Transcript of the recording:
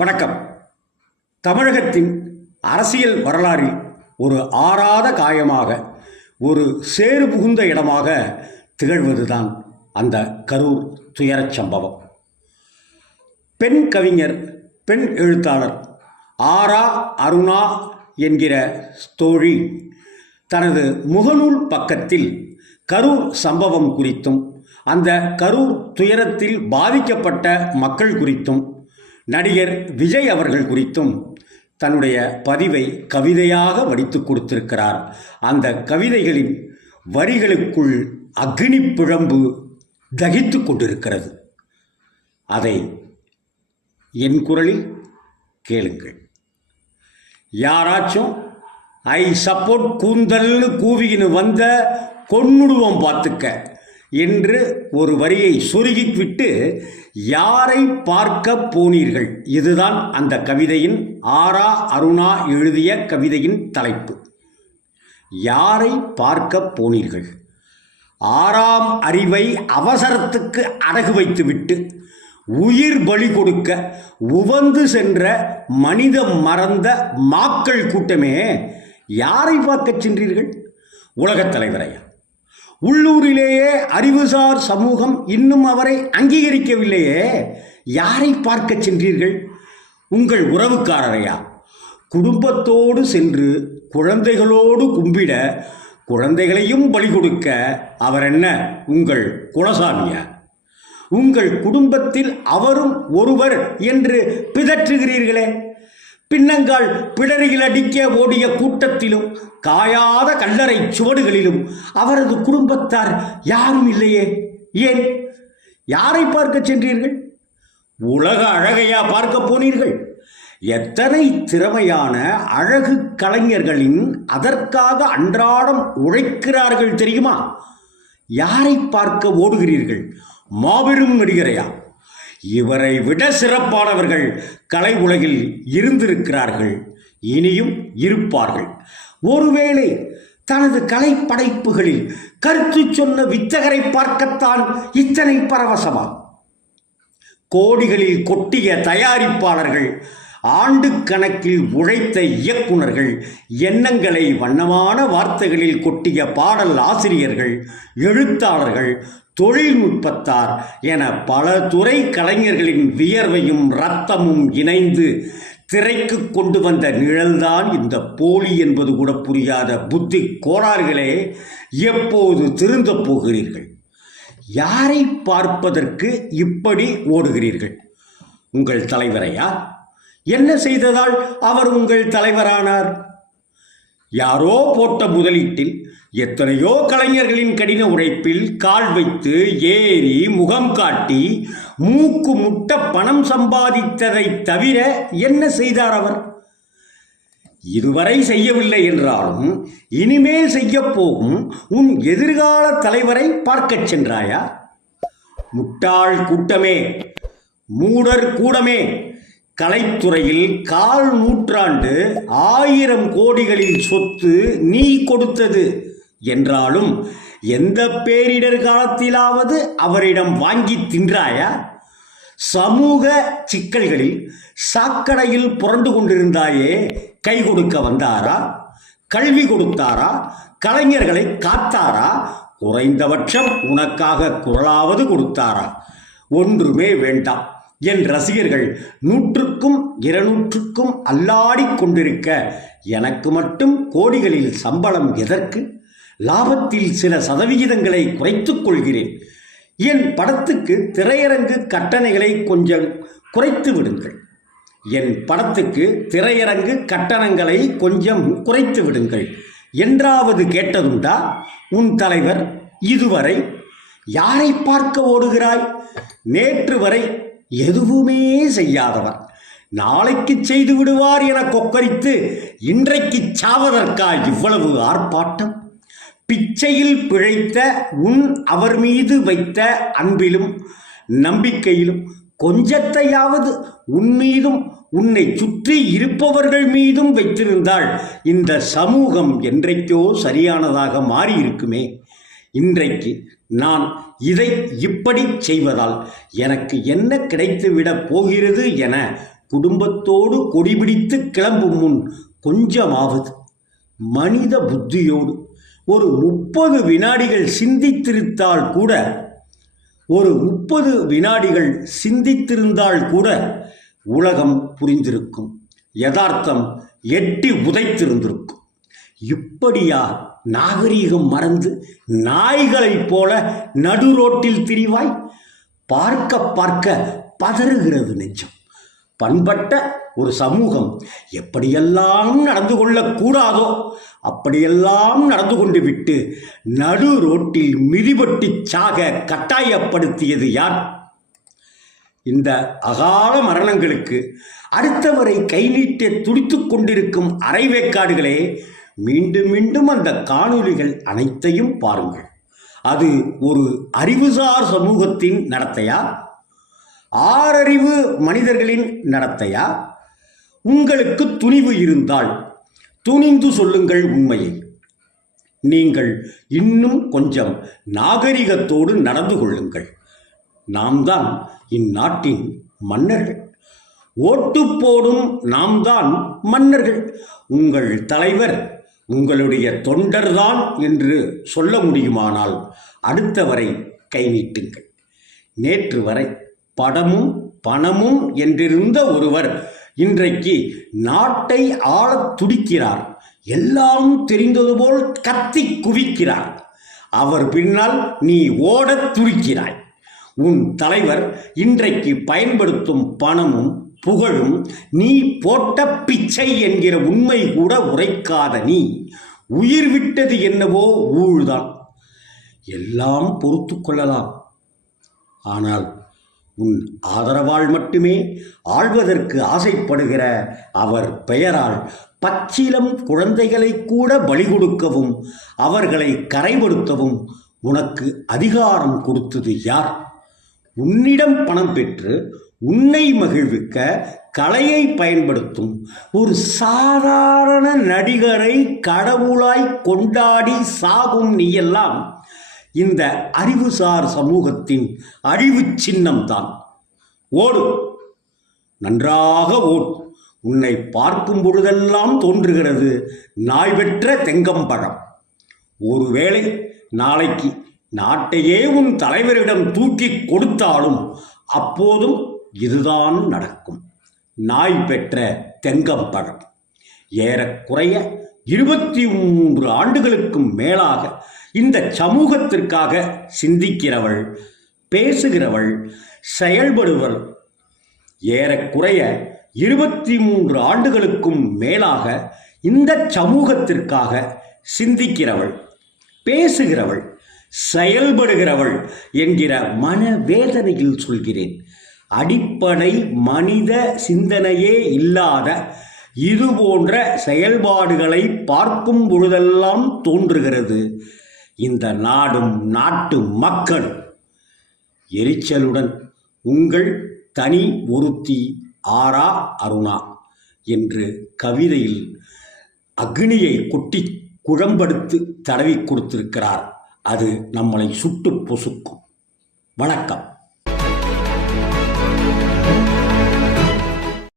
வணக்கம். தமிழகத்தின் அரசியல் வரலாறில் ஒரு ஆறாத காயமாக, ஒரு சேறு புகுந்த இடமாக திகழ்வதுதான் அந்த கரூர் துயரச் சம்பவம். பெண் கவிஞர், பெண் எழுத்தாளர் ஆரா அருணா என்கிற தோழி தனது முகநூல் பக்கத்தில் கரூர் சம்பவம் குறித்தும், அந்த கரூர் துயரத்தில் பாதிக்கப்பட்ட மக்கள் குறித்தும், நடிகர் விஜய் அவர்கள் குறித்தும் தன்னுடைய பதிவை கவிதையாக வடித்து கொடுத்திருக்கிறார். அந்த கவிதைகளின் வரிகளுக்குள் அக்னி பிழம்பு தகித்து கொண்டிருக்கிறது. அதை என் குரலில் கேளுங்கள். யாராச்சும் ஐ சப்போர்ட் கூந்தல்னு கூவின்னு வந்த கொன்னுடுவோம் பார்த்துக்க என்று ஒரு வரியை சொருகிவிட்டு, யாரை பார்க்க போனீர்கள்? இதுதான் அந்த கவிதையின், ஆரா அருணா எழுதிய கவிதையின் தலைப்பு. யாரை பார்க்க போனீர்கள்? ஆறாம் அறிவை அவசரத்துக்கு அடகு வைத்துவிட்டு உயிர் பலி கொடுக்க உவந்து சென்ற மனிதம் மறந்த மாக்கள் கூட்டமே, யாரை பார்க்க சென்றீர்கள்? உலகத் தலைவரையா? உள்ளூரிலேயே அறிவுசார் சமூகம் இன்னும் அவரை அங்கீகரிக்கவில்லையே, யாரை பார்க்க சென்றீர்கள்? உங்கள் உறவுக்காரரையா? குடும்பத்தோடு சென்று குழந்தைகளோடு கும்பிட, குழந்தைகளையும் பலி கொடுக்க அவர் என்ன உங்கள் குலசாமியா? உங்கள் குடும்பத்தில் அவரும் ஒருவர் என்று பிதற்றுகிறீர்களே. பின்னங்கால் பிடரியில் அடிக்க ஓடிய கூட்டத்திலும், காயாத கல்லறை சுவடுகளிலும் அவரது குடும்பத்தார் யாரும் இல்லையே. ஏன்? யாரை பார்க்க சென்றீர்கள்? உலக அழகையா பார்க்க போனீர்கள்? எத்தனை திறமையான அழகு கலைஞர்களின் அதற்காக அன்றாடம் உழைக்கிறார்கள் தெரியுமா? யாரை பார்க்க ஓடுகிறீர்கள்? மாபெரும் நடிகரையா? இவரை விட சிறப்பானவர்கள் கலை உலகில் இருந்திருக்கிறார்கள், இனியும் இருப்பார்கள். ஒருவேளை தனது கலை படைப்புகளில் கருத்து சொன்ன வித்தகரை பார்க்கத்தான் இத்தனை பரவசமா? கோடிகளில் கொட்டிய தயாரிப்பாளர்கள், ஆண்டு கணக்கில் உழைத்த இயக்குனர்கள், எண்ணங்களை வண்ணமான வார்த்தைகளில் கொட்டிய பாடல் ஆசிரியர்கள், எழுத்தாளர்கள், தொழில்நுட்பத்தார் என பல துறை கலைஞர்களின் வியர்வையும் இரத்தமும் இணைந்து திரைக்கு கொண்டு வந்த நிழல்தான் இந்த போலி என்பது கூட புரியாத புத்தி கோளாறுகளே, எப்போது திருந்த போகிறீர்கள்? யாரை பார்ப்பதற்கு இப்படி ஓடுகிறீர்கள்? உங்கள் தலைவரையா? என்ன செய்ததால் அவர் உங்கள் தலைவரானார்? யாரோ போட்ட முதலீட்டில், எத்தனையோ கலைஞர்களின் கடின உழைப்பில் கால் வைத்து ஏறி முகம் காட்டி மூக்கு முட்ட பணம் சம்பாதித்ததை தவிர என்ன செய்தார் அவர்? இதுவரை செய்யவில்லை என்றாலும் இனிமேல் செய்ய போகும் உன் எதிர்கால தலைவரை பார்க்கச் சென்றாயா? முட்டாள் கூட்டமே, மூடர் கூடமே, கலைத்துறையில் 1/4 நூற்றாண்டு 1000 கோடிகளில் சொத்து நீ கொடுத்தது என்றாலும் எந்த பேரிடர் காலத்திலாவது அவரிடம் வாங்கி தின்றாயா? சமூக சிக்கல்களில் சாக்கடையில் புரண்டு கொண்டிருந்தாயே, கை கொடுக்க வந்தாரா? கல்வி கொடுத்தாரா? கலைஞர்களை காத்தாரா? குறைந்தபட்சம் உனக்காக குரலாவது கொடுத்தாரா? ஒன்றுமே வேண்டாம். என் ரசிகர்கள் 100க்கும் 200க்கும் அல்லாடிக் கொண்டிருக்க எனக்கு மட்டும் கோடிகளில் சம்பளம் எதற்கு? லாபத்தில் சில சதவிகிதங்களை குறைத்துக் கொள்கிறேன். என் படத்துக்கு திரையரங்கு கட்டணங்களை கொஞ்சம் குறைத்து விடுங்கள். என் படத்துக்கு திரையரங்கு கட்டணங்களை கொஞ்சம் குறைத்து விடுங்கள் என்றாவது கேட்டதுண்டா உன் தலைவர்? இதுவரை யாரை பார்க்க ஓடுகிறாய்? நேற்று வரை எதுவுமே செய்யாதவர் நாளைக்கு செய்து விடுவார் என கொக்கரித்து இன்றைக்கு சாவதற்கா இவ்வளவு ஆர்ப்பாட்டம்? பிச்சையில் பிழைத்த உன் அவர் மீது வைத்த அன்பிலும் நம்பிக்கையிலும் கொஞ்சத்தையாவது உன் மீதும் உன்னை சுற்றி இருப்பவர்கள் மீதும் வைத்திருந்தால் இந்த சமூகம் என்றைக்கோ சரியானதாக மாறியிருக்குமே. இன்றைக்கு நான் இதை இப்படி செய்வதால் எனக்கு என்ன கிடைத்துவிடப் போகிறது என குடும்பத்தோடு கொடிபிடித்து கிளம்பும் முன் கொஞ்சமாவது மனித புத்தியோடு ஒரு 30 வினாடிகள் சிந்தித்திருந்தால் கூட உலகம் புரிந்திருக்கும், யதார்த்தம் எட்டி உதைத்திருந்திருக்கும். இப்படியா நாகரீகம் மறந்து நாய்களைப் போல நடு ரோட்டில் திரிவாய்? பார்க்க பார்க்க பதறுகிறது நெஞ்சம். பண்பட்ட ஒரு சமூகம் எப்படியெல்லாம் நடந்து கொள்ளக்கூடாதோ அப்படியெல்லாம் நடந்து கொண்டு விட்டு நடு ரோட்டில் மிதிபட்டு சாக கட்டாயப்படுத்தியது யார்? இந்த அகால மரணங்களுக்கு அடுத்தவரை கை நீட்ட துடித்துக் கொண்டிருக்கும் அரைவேக்காடுகளே, மீண்டும் மீண்டும் அந்த காணொளிகள் அனைத்தையும் பாருங்கள். அது ஒரு அறிவுசார் சமூகத்தின் நடத்தையா? ஆறறிவு மனிதர்களின் நடத்தையா? உங்களுக்கு துணிவு இருந்தால் துணிந்து சொல்லுங்கள் உண்மையை. நீங்கள் இன்னும் கொஞ்சம் நாகரிகத்தோடு நடந்து கொள்ளுங்கள். நாம் தான் இந்நாட்டின் மன்னர்கள். ஓட்டு போடும் நாம் தான் மன்னர்கள். உங்கள் தலைவர் உங்களுடைய தொண்டர்தான் என்று சொல்ல முடியுமானால் அடுத்தவரை கை நீட்டுங்கள். நேற்று வரை படமும் பணமும் என்றிருந்த ஒருவர் இன்றைக்கு நாட்டை ஆளத் துடிக்கிறார். எல்லாம் தெரிந்தது போல் கத்தி குவிக்கிறார். அவர் பின்னால் நீ ஓடத் துடிக்கிறாய். உன் தலைவர் இன்றைக்கு பயன்படுத்தும் பணமும் புகழும் நீ போட்ட பிச்சை என்கிற உண்மை கூட உரைக்காத நீ உயிர் விட்டது என்னவோ ஊழ்தான். எல்லாம் பொறுத்து கொள்ளலாம். ஆனால் உன் ஆதரவால் மட்டுமே ஆள்வதற்கு ஆசைப்படுகிற அவர் பெயரால் பச்சிலம் குழந்தைகளை கூட பலி கொடுக்கவும் அவர்களை கரைபடுத்தவும் உனக்கு அதிகாரம் கொடுத்தது யார்? உன்னிடம் பணம் பெற்று உன்னை மகிழ்விக்க கலையை பயன்படுத்தும் ஒரு சாதாரண நடிகரை கடவுளாய் கொண்டாடி சாகும் நீயெல்லாம் இந்த அறிவுசார் சமூகத்தின் அழிவு சின்னம்தான். ஓடு, நன்றாக ஓடு. உன்னை பார்க்கும் பொழுதெல்லாம் தோன்றுகிறது நாய் பெற்ற தெங்கம்பழம். ஒருவேளை நாளைக்கு நாட்டையே உன் தலைவரிடம் தூக்கி கொடுத்தாலும் அப்போதும் இதுதான் நடக்கும். நாய் பெற்ற தெங்கம்பழம். ஏறக்குறைய 23 ஆண்டுகளுக்கும் மேலாக இந்த சமூகத்திற்காக சிந்திக்கிறவள், பேசுகிறவள், செயல்படுவள். ஏறக்குறைய 23 ஆண்டுகளுக்கும் மேலாக இந்த சமூகத்திற்காக சிந்திக்கிறவள், பேசுகிறவள், செயல்படுகிறவள் என்கிற மனவேதனையில் சொல்கிறேன். அடிப்படை மனித சிந்தனையே இல்லாத இது போன்ற செயல்பாடுகளை பார்க்கும் பொழுதெல்லாம் தோன்றுகிறது இந்த நாடும் நாட்டு மக்களும். எரிச்சலுடன் உங்கள் தனி ஒருத்தி ஆரா அருணா என்று கவிதையில் அக்னியை கொட்டி குழம்படுத்து தடவி கொடுத்திருக்கிறார். அது நம்மளை சுட்டு பொசுக்கும். வணக்கம்.